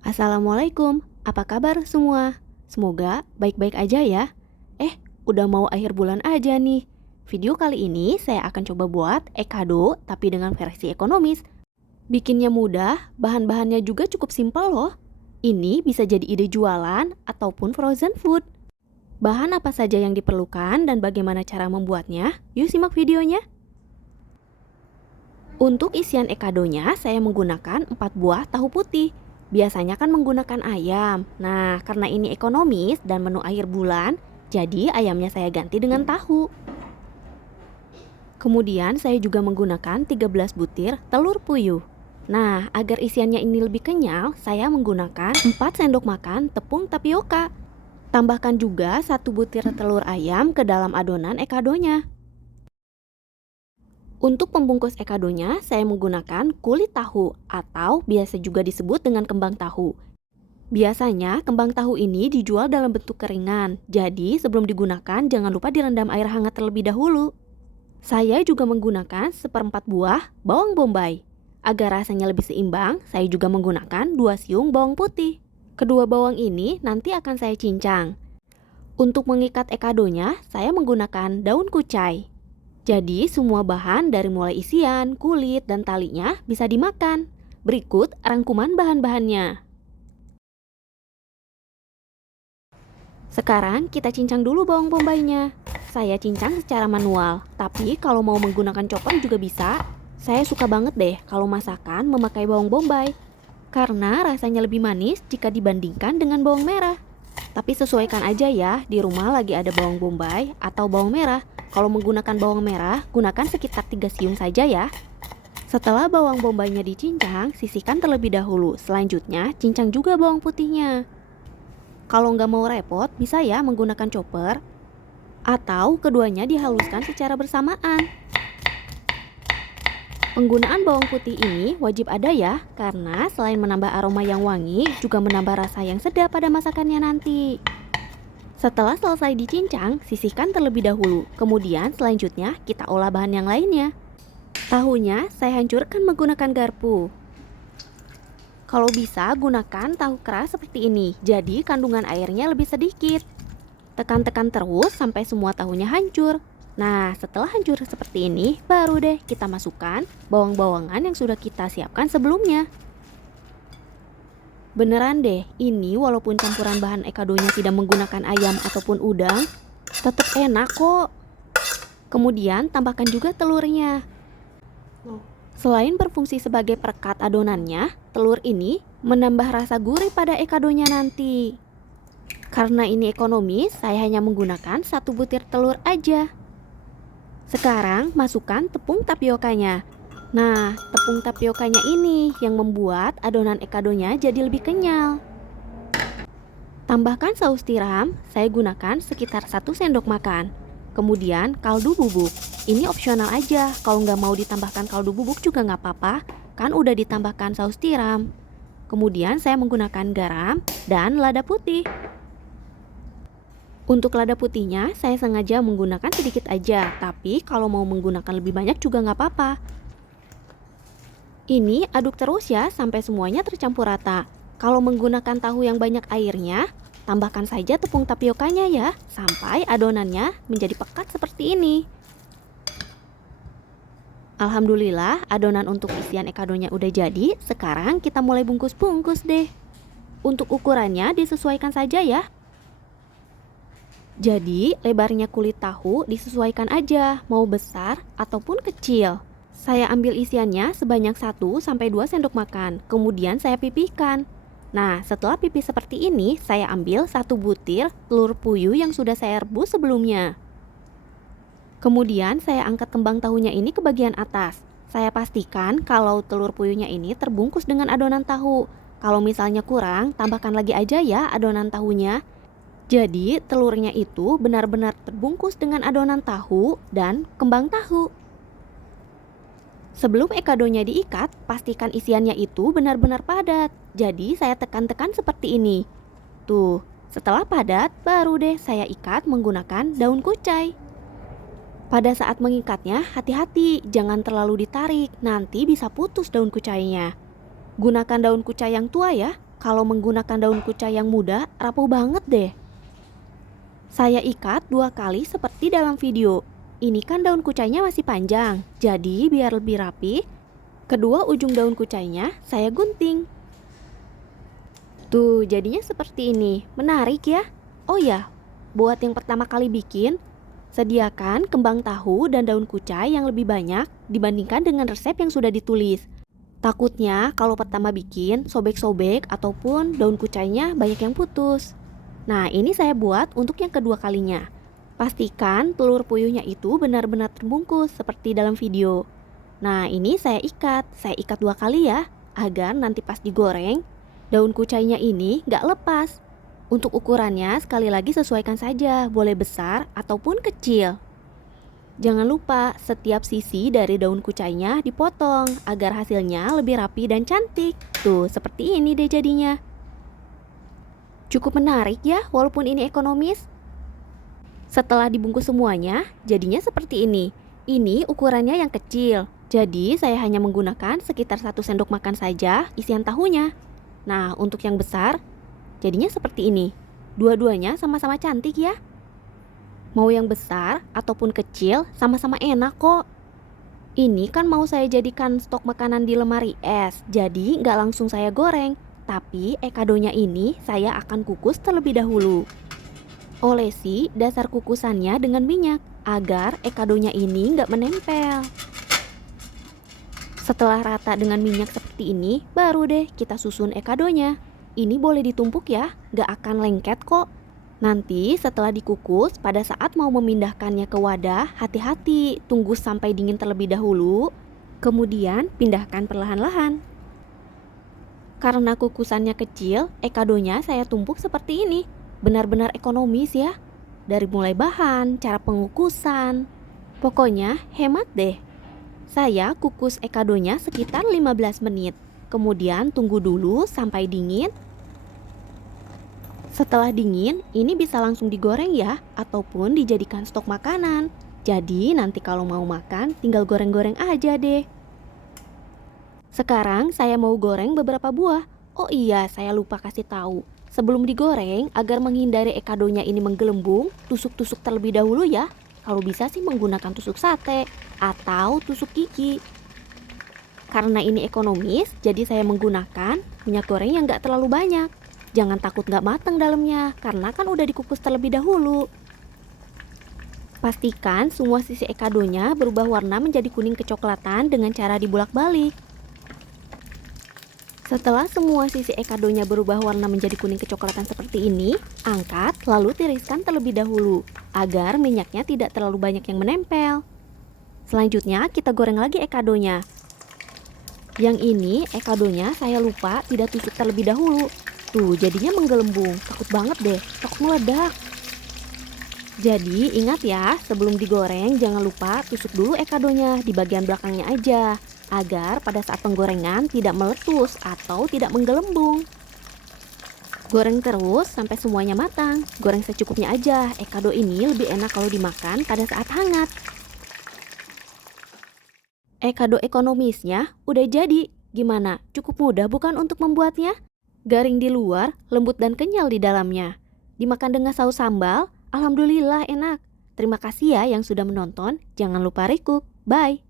Assalamualaikum, apa kabar semua? Semoga baik-baik aja ya. Udah mau akhir bulan aja nih. Video kali ini saya akan coba buat ekado tapi dengan versi ekonomis. Bikinnya mudah, bahan-bahannya juga cukup simpel loh. Ini bisa jadi ide jualan ataupun frozen food. Bahan apa saja yang diperlukan dan bagaimana cara membuatnya? Yuk simak videonya. Untuk isian ekadonya, saya menggunakan 4 buah tahu putih. Biasanya kan menggunakan ayam. Nah, karena ini ekonomis dan menu akhir bulan, jadi ayamnya saya ganti dengan tahu. Kemudian saya juga menggunakan 13 butir telur puyuh. Nah, agar isiannya ini lebih kenyal, saya menggunakan 4 sendok makan tepung tapioka. Tambahkan juga 1 butir telur ayam ke dalam adonan ekadonya. Untuk pembungkus ekadonya, saya menggunakan kulit tahu atau biasa juga disebut dengan kembang tahu. Biasanya, kembang tahu ini dijual dalam bentuk keringan, jadi sebelum digunakan jangan lupa direndam air hangat terlebih dahulu. Saya juga menggunakan seperempat buah bawang bombay. Agar rasanya lebih seimbang, saya juga menggunakan 2 siung bawang putih. Kedua bawang ini nanti akan saya cincang. Untuk mengikat ekadonya, saya menggunakan daun kucai. Jadi semua bahan dari mulai isian, kulit, dan talinya bisa dimakan. Berikut rangkuman bahan-bahannya. Sekarang kita cincang dulu bawang bombaynya. Saya cincang secara manual, tapi kalau mau menggunakan chopper juga bisa. Saya suka banget deh kalau masakan memakai bawang bombay, karena rasanya lebih manis jika dibandingkan dengan bawang merah. Tapi sesuaikan aja ya, di rumah lagi ada bawang bombay atau bawang merah. Kalau menggunakan bawang merah, gunakan sekitar 3 siung saja ya. Setelah bawang bombaynya dicincang, sisihkan terlebih dahulu. Selanjutnya, cincang juga bawang putihnya. Kalau nggak mau repot, bisa ya menggunakan chopper. Atau keduanya dihaluskan secara bersamaan. Penggunaan bawang putih ini wajib ada ya, karena selain menambah aroma yang wangi, juga menambah rasa yang sedap pada masakannya nanti. Setelah selesai dicincang, sisihkan terlebih dahulu. Kemudian selanjutnya kita olah bahan yang lainnya. Tahunya saya hancurkan menggunakan garpu. Kalau bisa gunakan tahu keras seperti ini, jadi kandungan airnya lebih sedikit. Tekan-tekan terus sampai semua tahunya hancur. Nah, setelah hancur seperti ini, baru deh kita masukkan bawang-bawangan yang sudah kita siapkan sebelumnya. Beneran deh, ini walaupun campuran bahan ekadonya tidak menggunakan ayam ataupun udang, tetap enak kok. Kemudian tambahkan juga telurnya. Selain berfungsi sebagai perekat adonannya, telur ini menambah rasa gurih pada ekadonya nanti. Karena ini ekonomis, saya hanya menggunakan 1 butir telur aja. Sekarang masukkan tepung tapiokanya. Nah, tepung tapiokanya ini yang membuat adonan ekadonya jadi lebih kenyal. Tambahkan saus tiram, saya gunakan sekitar 1 sendok makan. Kemudian kaldu bubuk, ini opsional aja, kalau nggak mau ditambahkan kaldu bubuk juga nggak apa-apa, kan udah ditambahkan saus tiram. Kemudian saya menggunakan garam dan lada putih. Untuk lada putihnya, saya sengaja menggunakan sedikit aja, tapi kalau mau menggunakan lebih banyak juga nggak apa-apa. Ini aduk terus ya sampai semuanya tercampur rata. Kalau menggunakan tahu yang banyak airnya, tambahkan saja tepung tapiokanya ya, sampai adonannya menjadi pekat seperti ini. Alhamdulillah, adonan untuk isian ekadonya udah jadi. Sekarang kita mulai bungkus-bungkus deh. Untuk ukurannya disesuaikan saja ya. Jadi, lebarnya kulit tahu disesuaikan aja, mau besar ataupun kecil. Saya ambil isiannya sebanyak 1-2 sendok makan, kemudian saya pipihkan. Nah, setelah pipih seperti ini, saya ambil 1 butir telur puyuh yang sudah saya rebus sebelumnya. Kemudian saya angkat kembang tahunya ini ke bagian atas. Saya pastikan kalau telur puyuhnya ini terbungkus dengan adonan tahu. Kalau misalnya kurang, tambahkan lagi aja ya adonan tahunya. Jadi, telurnya itu benar-benar terbungkus dengan adonan tahu dan kembang tahu. Sebelum ekadonya diikat, pastikan isiannya itu benar-benar padat. Jadi saya tekan-tekan seperti ini. Tuh, setelah padat, baru deh saya ikat menggunakan daun kucai. Pada saat mengikatnya, hati-hati, jangan terlalu ditarik, nanti bisa putus daun kucainya. Gunakan daun kucai yang tua ya. kalau menggunakan daun kucai yang muda, rapuh banget deh. Saya ikat 2 kali seperti dalam video. Ini kan daun kucainya masih panjang, jadi biar lebih rapi, kedua ujung daun kucainya saya gunting. Tuh, jadinya seperti ini. Menarik ya? Oh ya, buat yang pertama kali bikin, sediakan kembang tahu dan daun kucai yang lebih banyak dibandingkan dengan resep yang sudah ditulis. Takutnya kalau pertama bikin, sobek-sobek ataupun daun kucainya banyak yang putus. Nah, ini saya buat untuk yang kedua kalinya. Pastikan telur puyuhnya itu benar-benar terbungkus seperti dalam video. Nah, ini saya ikat 2 kali ya, agar nanti pas digoreng, daun kucainya ini nggak lepas. Untuk ukurannya sekali lagi sesuaikan saja, boleh besar ataupun kecil. Jangan lupa setiap sisi dari daun kucainya dipotong agar hasilnya lebih rapi dan cantik. Tuh, seperti ini deh jadinya. Cukup menarik ya, walaupun ini ekonomis. Setelah dibungkus semuanya, jadinya seperti ini. Ini ukurannya yang kecil, jadi saya hanya menggunakan sekitar 1 sendok makan saja isian tahunya. Nah, untuk yang besar, jadinya seperti ini. Dua-duanya sama-sama cantik ya. Mau yang besar ataupun kecil, sama-sama enak kok. Ini kan mau saya jadikan stok makanan di lemari es, jadi nggak langsung saya goreng. Tapi ekadonya ini saya akan kukus terlebih dahulu. Olesi dasar kukusannya dengan minyak, agar ekadonya ini nggak menempel. Setelah rata dengan minyak seperti ini, baru deh kita susun ekadonya. Ini boleh ditumpuk ya, nggak akan lengket kok. Nanti setelah dikukus, pada saat mau memindahkannya ke wadah, hati-hati, tunggu sampai dingin terlebih dahulu, kemudian pindahkan perlahan-lahan. Karena kukusannya kecil, ekadonya saya tumpuk seperti ini. Benar-benar ekonomis ya, dari mulai bahan, cara pengukusan. Pokoknya hemat deh. Saya kukus ekadonya sekitar 15 menit. Kemudian tunggu dulu sampai dingin. Setelah dingin, ini bisa langsung digoreng ya, ataupun dijadikan stok makanan. Jadi nanti kalau mau makan, tinggal goreng-goreng aja deh. Sekarang saya mau goreng beberapa buah. Oh iya, saya lupa kasih tahu. Sebelum digoreng, agar menghindari ekadonya ini menggelembung, tusuk-tusuk terlebih dahulu ya. Kalau bisa sih menggunakan tusuk sate atau tusuk gigi. Karena ini ekonomis, jadi saya menggunakan minyak goreng yang nggak terlalu banyak. Jangan takut nggak matang dalamnya, karena kan udah dikukus terlebih dahulu. Pastikan semua sisi ekadonya berubah warna menjadi kuning kecoklatan dengan cara dibulak-balik. Setelah semua sisi ekadonya berubah warna menjadi kuning kecoklatan seperti ini, angkat lalu tiriskan terlebih dahulu, agar minyaknya tidak terlalu banyak yang menempel. Selanjutnya kita goreng lagi ekadonya. Yang ini ekadonya saya lupa tidak tusuk terlebih dahulu. Tuh, jadinya menggelembung, takut banget deh, takut meledak. Jadi ingat ya, sebelum digoreng jangan lupa tusuk dulu ekadonya di bagian belakangnya aja, agar pada saat penggorengan tidak meletus atau tidak menggelembung. Goreng terus sampai semuanya matang. Goreng secukupnya aja, ekado ini lebih enak kalau dimakan pada saat hangat. Ekado ekonomisnya udah jadi. Gimana? Cukup mudah bukan untuk membuatnya? Garing di luar, lembut dan kenyal di dalamnya. Dimakan dengan saus sambal, alhamdulillah enak. Terima kasih ya yang sudah menonton. Jangan lupa recook. Bye.